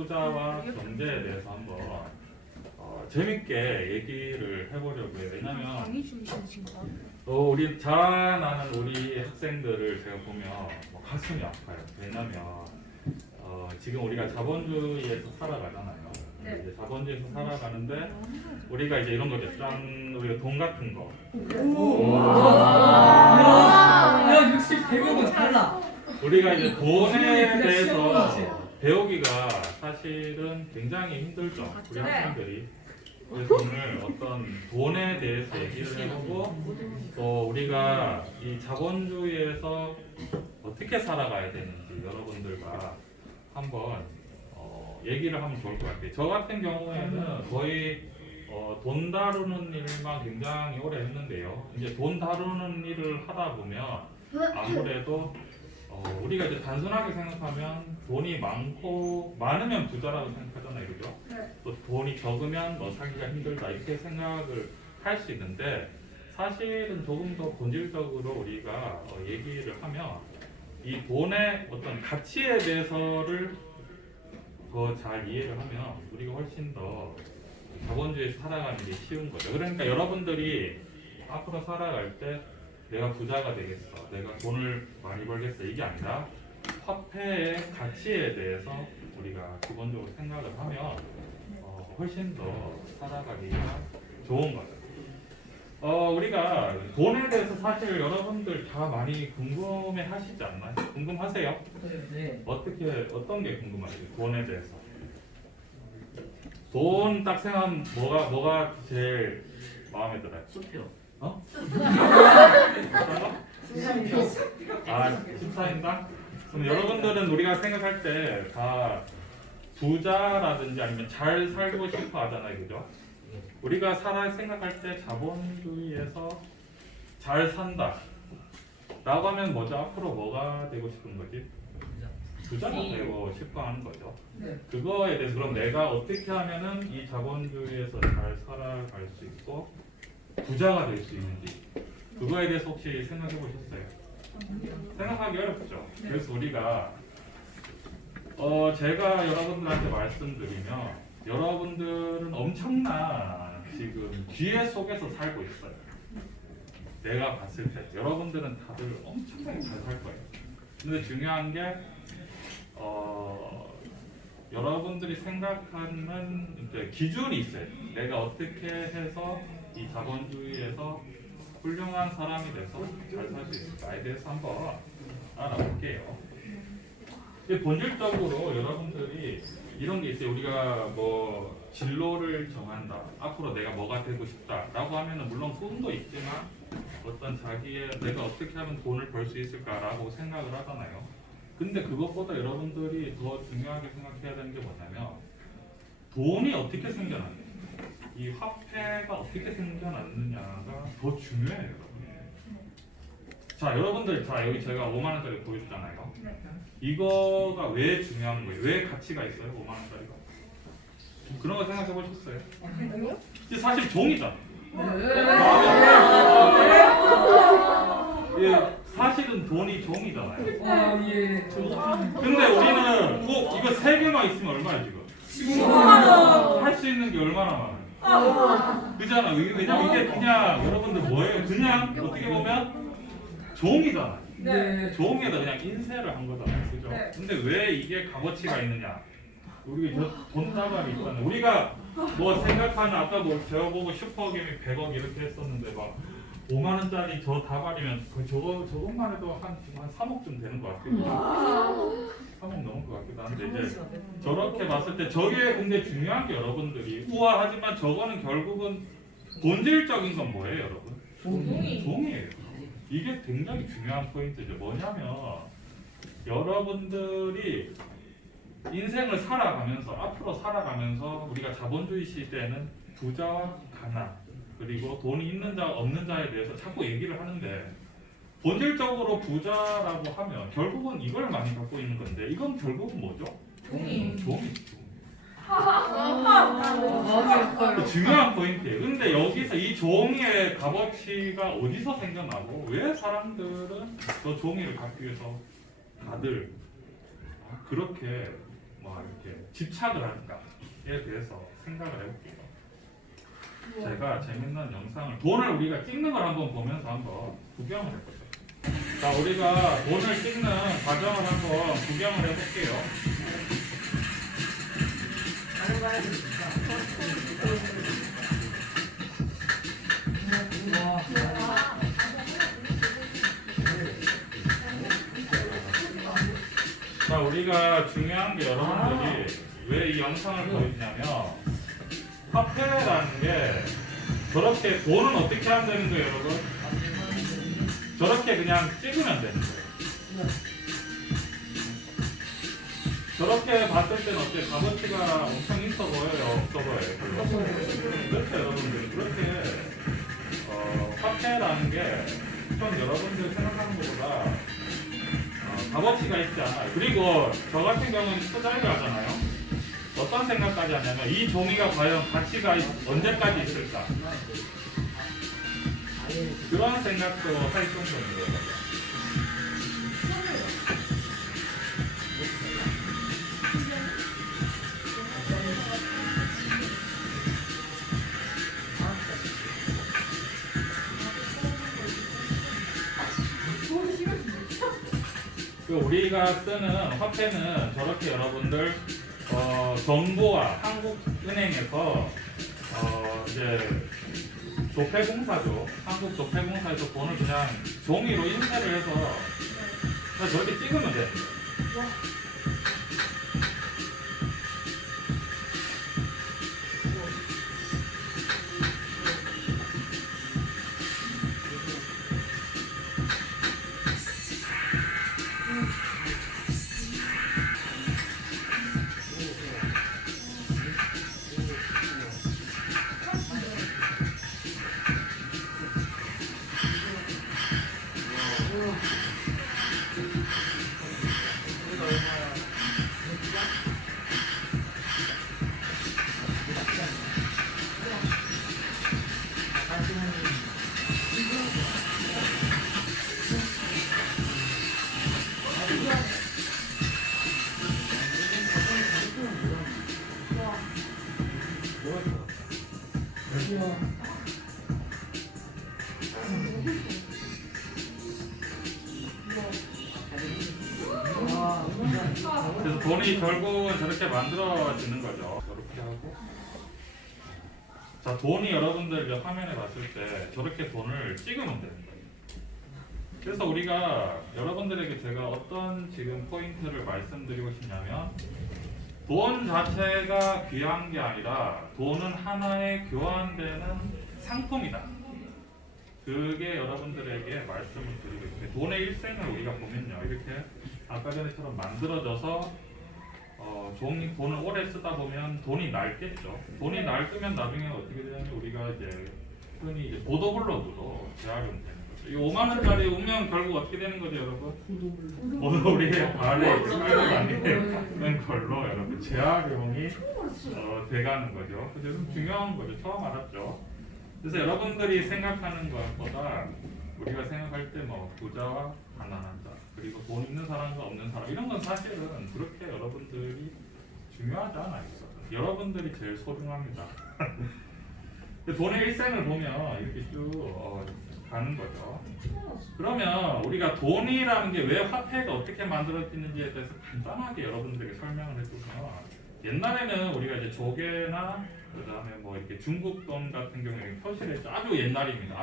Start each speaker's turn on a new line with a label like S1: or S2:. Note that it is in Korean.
S1: 투자와 경제에 대해서 한번 어, 재밌게 얘기를 해보려고 해요. 왜냐면
S2: 강의 중이신가?
S1: 어, 우리 자라나는 우리 학생들을 제가 보면 뭐 가슴이 아파요. 왜냐면 어, 지금 우리가 자본주의에서 살아가잖아요.
S2: 네.
S1: 이제 자본주의에서 살아가는데 우리가 이제 이런 거죠. 짠 우리가 돈 같은 거.
S3: 야 60, 100억은 달라.
S1: 우리가 이제 돈에 대해서 배우기가 사실은 굉장히 힘들죠. 우리
S2: 네.
S1: 학생들이. 그래서 오늘 어떤 돈에 대해서 얘기를 해보고 또 우리가 이 자본주의에서 어떻게 살아가야 되는지 여러분들과 한번 어, 얘기를 하면 좋을 것 같아요. 저 같은 경우에는 거의 어, 돈 다루는 일만 굉장히 오래 했는데요. 이제 돈 다루는 일을 하다 보면 아무래도 어, 우리가 이제 단순하게 생각하면 돈이 많고 많으면 부자라고 생각하잖아요, 그죠?
S2: 네.
S1: 또 돈이 적으면 뭐 살기가 힘들다 이렇게 생각을 할 수 있는데 사실은 조금 더 본질적으로 우리가 어, 얘기를 하면 이 돈의 어떤 가치에 대해서를 더 잘 이해를 하면 우리가 훨씬 더 자본주의에서 살아가는 게 쉬운 거죠. 그러니까 여러분들이 앞으로 살아갈 때 내가 부자가 되겠어, 내가 돈을 많이 벌겠어 이게 아니라 화폐의 가치에 대해서 우리가 기본적으로 생각을 하면 어, 훨씬 더 살아가기가 좋은 거죠. 어, 우리가 돈에 대해서 사실 여러분들 다 많이 궁금해 하시지 않나요? 궁금하세요?
S3: 네.
S1: 어떻게, 어떤 게 궁금하세요? 돈에 대해서. 돈 딱 생각하면 뭐가, 뭐가 제일 마음에 들어요?
S3: 수표.
S1: 어? 아, 14인당? 그럼 여러분들은 우리가 생각할 때 다 부자라든지 아니면 잘 살고 싶어 하잖아요. 그죠? 우리가 살아 생각할 때 자본주의에서 잘 산다. 라고 하면 뭐죠? 앞으로 뭐가 되고 싶은 거지? 부자가 되고 싶어 하는 거죠.
S3: 네.
S1: 그거에 대해서 그럼 내가 어떻게 하면은 이 자본주의에서 잘 살아갈 수 있고 부자가 될 수 있는지 그거에 대해서 혹시 생각해 보셨어요? 생각하기 어렵죠. 그래서 우리가 어 제가 여러분들한테 말씀드리면 여러분들은 엄청난 지금 기회 속에서 살고 있어요. 내가 봤을 때 여러분들은 다들 엄청나게 잘 살 거예요. 근데 중요한 게 어, 여러분들이 생각하는 이제 기준이 있어요. 내가 어떻게 해서 이 자본주의에서 훌륭한 사람이 돼서 잘 살 수 있을까에 대해서 한번 알아볼게요. 근데 본질적으로 여러분들이 이런 게 있어요. 우리가 뭐 진로를 정한다. 앞으로 내가 뭐가 되고 싶다라고 하면은 물론 꿈도 있지만 어떤 자기의 내가 어떻게 하면 돈을 벌 수 있을까라고 생각을 하잖아요. 근데 그것보다 여러분들이 더 중요하게 생각해야 되는 게 뭐냐면 돈이 어떻게 생겨났냐 이 화폐가 어떻게 생겨났느냐가 더 중요해요 여러분 자 여러분들 자 여기 제가 5만 원짜리 보여줬잖아요 이거가 왜 중요한 거예요 왜 가치가 있어요 5만 원짜리가 그런 거 생각해 보셨어요? 이게 사실 종이잖아 예, 사실은 돈이 종이잖아요
S3: 아 예. 저
S1: 근데 우리는 꼭 이거 세 개만 있으면 얼마야 지금?
S3: 15만 원.
S1: 할 수 있는 게 얼마나 많아요? 그잖아. 이게 왜냐면 이게 그냥 여러분들 뭐예요? 그냥 어떻게 보면 종이잖아.
S3: 네.
S1: 종이에다 그냥 인쇄를 한 거잖아요. 그죠?
S2: 네.
S1: 근데 왜 이게 값어치가 있느냐? 우리 돈 다발이 있잖아요. 우리가 뭐 생각하는 아까 뭐 제가 보고 슈퍼게임이 100억 이렇게 했었는데 막 5만 원짜리 저 다발이면 그 저거 저것만 해도 한, 한 3억쯤 되는 것 같아요. 3억 넘을 것 같기도 한데 이제 저렇게 봤을 때 저게 근데 중요한 게 여러분들이 우아하지만 저거는 결국은 본질적인 건 뭐예요, 여러분?
S2: 종이.
S1: 종이에요. 이게 굉장히 중요한 포인트죠. 뭐냐면 여러분들이 인생을 살아가면서 앞으로 살아가면서 우리가 자본주의 시대에는 부자와 가난 그리고 돈이 있는 자 없는 자에 대해서 자꾸 얘기를 하는데 본질적으로 부자라고 하면 결국은 이걸 많이 갖고 있는 건데 이건 결국은 뭐죠?
S2: 종이.
S1: 종이. 그
S3: 아파요.
S1: 중요한 포인트예요. 근데 여기서 이 종이의 값어치가 어디서 생겨나고 왜 사람들은 저 종이를 갖기 위해서 다들 그렇게 뭐 이렇게 집착을 할까에 대해서 생각을 해볼게요. 제가 재밌는 영상을 돈을 우리가 찍는 걸 한번 보면서 한번 구경을 해보죠. 자, 우리가 돈을 찍는 과정을 한번 구경을 해볼게요. 자, 우리가 중요한 게 여러분들이 왜 이 영상을 보여주냐면 화폐라는 게 저렇게 돈은 어떻게 되는 거예요, 여러분? 저렇게 그냥 찍으면 되는 거예요. 저렇게 봤을 때는 어때? 값어치가 엄청 있어 보여요, 없어 보여요? 그렇죠, 여러분들. 그렇게 어, 화폐라는 게 좀 여러분들 생각하는 것보다 어, 값어치가 있지 않아요. 그리고 저 같은 경우는 투자를 하잖아요. 어떤 생각까지 하냐면 이 종이가 과연 가치가 있- 언제까지 있을까? 그런 생각도 할 정도입니다. 그 우리가 쓰는 화폐는 저렇게 여러분들 어, 정부와 한국은행에서 어, 이제 조폐공사죠. 한국 조폐공사에서 돈을 그냥 종이로 인쇄를 해서 그냥 저렇게 찍으면 돼. 그래서 돈이 결국은 저렇게 만들어지는 거죠. 저렇게 하고. 자, 돈이 여러분들 이 화면에 봤을 때 저렇게 돈을 찍으면 되는 거예요. 그래서 우리가 여러분들에게 제가 어떤 지금 포인트를 말씀드리고 싶냐면 돈 자체가 귀한 게 아니라 돈은 하나의 교환되는 상품이다. 그게 여러분들에게 말씀을 드리고 있어요. 돈의 일생을 우리가 보면요. 이렇게 아까 전에처럼 만들어져서 어, 종이 돈을 오래 쓰다 보면 돈이 낡겠죠. 돈이 낡으면 나중에 어떻게 되냐면 우리가 이제 흔히 이제 보도블록으로 재활용되는 거죠. 이 5만 원짜리 오면 결국 어떻게 되는 거죠, 여러분? 보도블록의 발에 깔고 다니는 걸로 여러분 재활용이 어, 돼가는 거죠. 그래서 좀 중요한 거죠. 처음 알았죠. 그래서 여러분들이 생각하는 것보다 우리가 생각할 때 뭐 부자와 가난한 자 그리고 돈 있는 사람과 없는 사람 이런 건 사실은 그렇게 여러분들이 중요하지 않아요. 여러분들이 제일 소중합니다. 돈의 일생을 보면 이렇게 쭉 어, 가는 거죠. 그러면 우리가 돈이라는 게 왜 화폐가 어떻게 만들어지는지에 대해서 간단하게 여러분들에게 설명을 해주면 옛날에는 우리가 이제 조개나 그다음에 뭐 이렇게 중국 돈 같은 경우에 표시를 했죠. 아주 옛날입니다. 아주